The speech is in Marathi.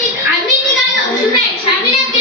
आम्ही निघालो. सुरेश आम्ही